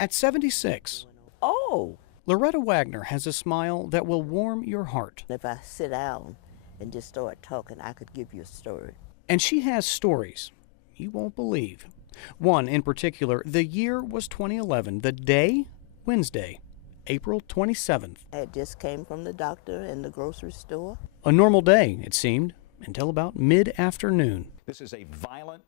At 76, Oh, Loretta Wagner has a smile that will warm your heart. if I sit down and just start talking, I could give you a story. And she has stories you won't believe. One in particular, the year was 2011, the day, Wednesday, April 27th. I had just came from the doctor and the grocery store. A normal day, it seemed, until about mid-afternoon. This is a violent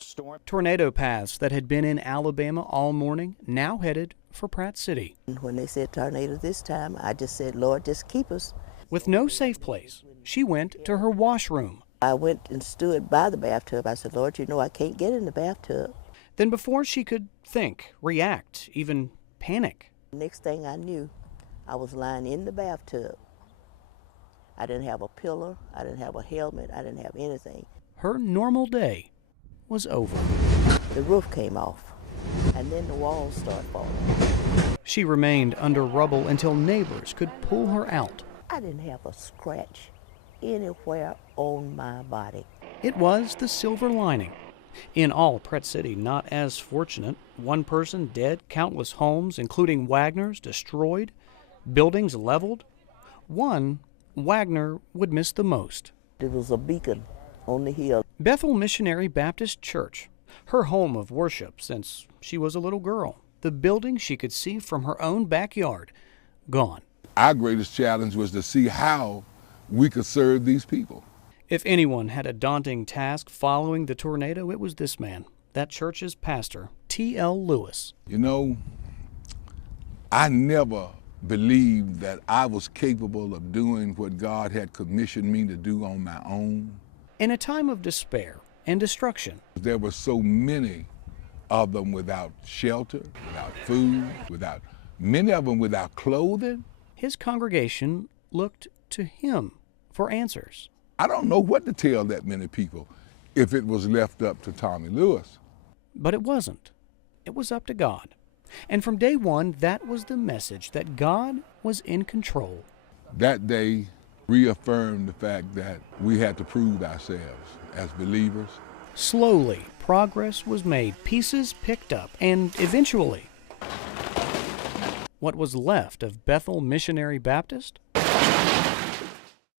storm. Tornado paths that had been in Alabama all morning now headed for Pratt City. And when they said tornado this time, I just said, Lord, just keep us. With no safe place, she went to her washroom. I went and stood by the bathtub. I said, Lord, you know I can't get in the bathtub. Then before she could think, react, even panic, Next thing I knew, I was lying in the bathtub. I didn't have a pillow. I didn't have a helmet. I didn't have anything. her normal day was over. The roof came off, and then the walls started falling. She remained under rubble until neighbors could pull her out. I didn't have a scratch anywhere on my body. It was the silver lining. In all, Pratt City not as fortunate. One person dead, countless homes, including Wagner's, destroyed, buildings leveled. One Wagner would miss the most. There was a beacon on the hill. Bethel Missionary Baptist Church, her home of worship since she was a little girl. The building she could see from her own backyard, gone. Our greatest challenge was to see how we could serve these people. If anyone had a daunting task following the tornado, it was this man, that church's pastor, T.L. Lewis. You know, I never believed that I was capable of doing what God had commissioned me to do on my own. In a time of despair and destruction, There were so many of them without shelter, without food, many of them without clothing. his congregation looked to him for answers. I don't know what to tell that many people if it was left up to Tommy Lewis. But it wasn't. It was up to God. And from day one, that was the message, that God was in control. That day reaffirmed the fact that we had to prove ourselves as believers. Slowly, progress was made, pieces picked up, and eventually, what was left of Bethel Missionary Baptist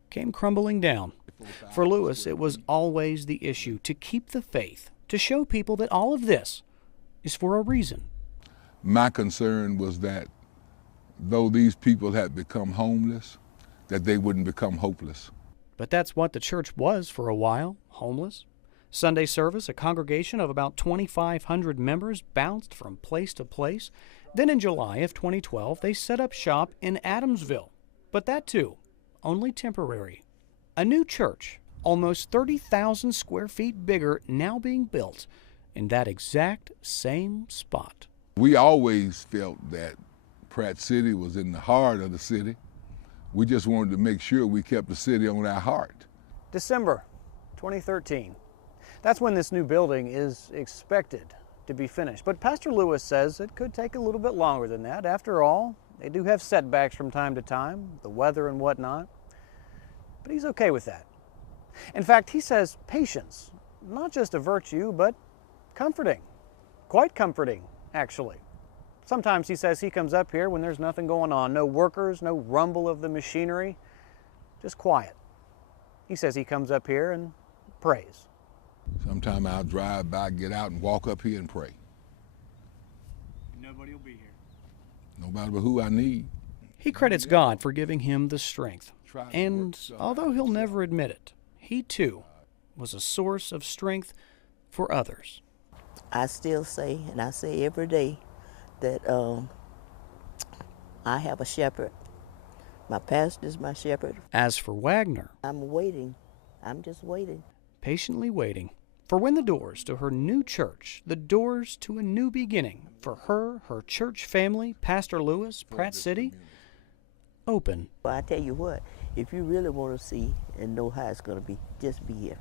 came crumbling down. For Lewis, it was always the issue to keep the faith, to show people that all of this is for a reason. My concern was that though these people had become homeless, that they wouldn't become hopeless. But that's what the church was for a while, homeless. Sunday service, a congregation of about 2,500 members bounced from place to place. Then in July of 2012, they set up shop in Adamsville. But that too, only temporary. A new church, almost 30,000 square feet bigger, now being built in that exact same spot. We always felt that Pratt City was in the heart of the city. We just wanted to make sure we kept the city on our heart. December 2013. That's when this new building is expected to be finished. But Pastor Lewis says it could take a little bit longer than that. After all, they do have setbacks from time to time, the weather and whatnot. But he's okay with that. In fact, he says patience, not just a virtue, but comforting. Quite comforting, actually. Sometimes he says he comes up here when there's nothing going on, no workers, no rumble of the machinery, just quiet. He says he comes up here and prays. Sometime I'll drive by, get out and walk up here and pray. Nobody will be here. Nobody but who I need. He credits God for giving him the strength. And although he'll never admit it, he too was a source of strength for others. I still say, and I say every day, that I have a shepherd. My pastor is my shepherd. As for Wagner, I'm waiting. I'm just waiting. patiently waiting for when the doors to her new church, the doors to a new beginning for her, her church family, Pastor Lewis, Pratt City, open. Well, I tell you what, if you really want to see and know how it's going to be, just be here.